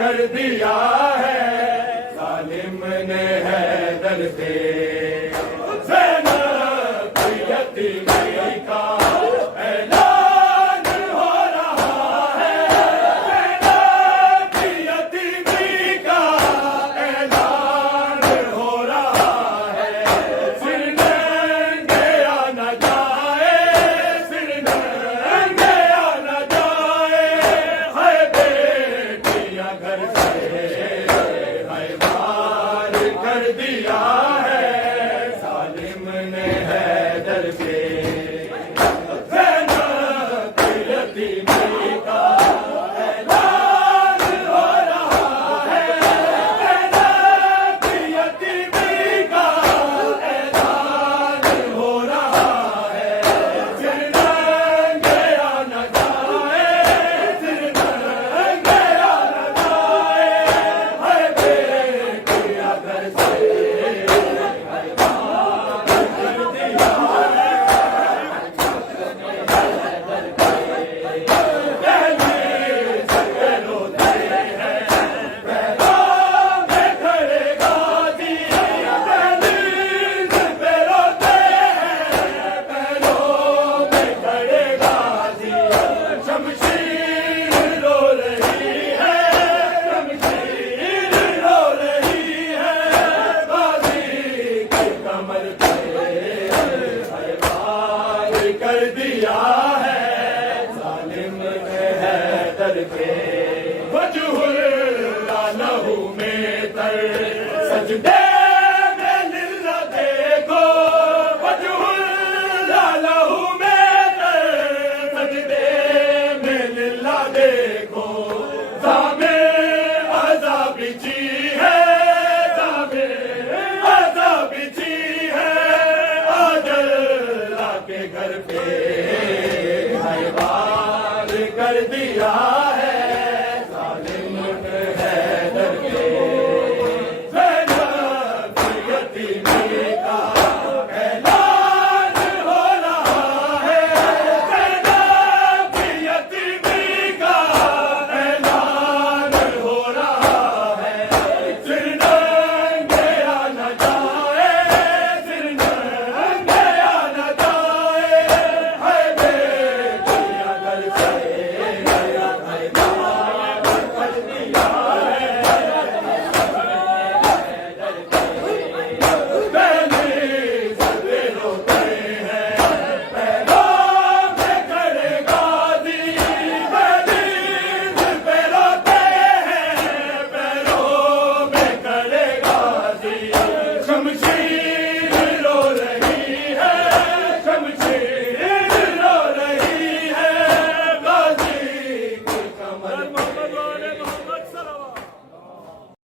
कर दिया है जालिम ने हैदर पे ज़ैनब यतीमी का ऐलान हो रहा है। ज़ैनब यतीमी का ऐलान हो रहा है। सिर नंगे या न जाए, सिर नंगे या न जाए, है बेटियां घर से है बार कर दिया है जालिम ने हैदर पे ज़ैनब यतीमी का ऐलान हो रहा है। ज़ैनब यतीमी का ऐलान हो रहा है। सिर नंगे या न जाए, सिर नंगे या न जाए, है बेटियां घर से है बार कर दिया है। दहलीज पे रोते हैं, पैगाम में खड़े गाजी। दहलीज पे रोते हैं, पैरों में खड़े गाजी। शमशीर रो रही है, शमशीर रो रही है, गाजी की कमर पे है बार कर दिया है जालिम ने हैदर पे। वजहुल लहू में तर सजदे में लिल्ला देखो, वजहुल लहू में तर सजदे में लिल्ला देखो। जामे अज़ाब बिछी है, जामे अज़ाब बिछी है, आज अल्लाह के घर पे है बार कर दिया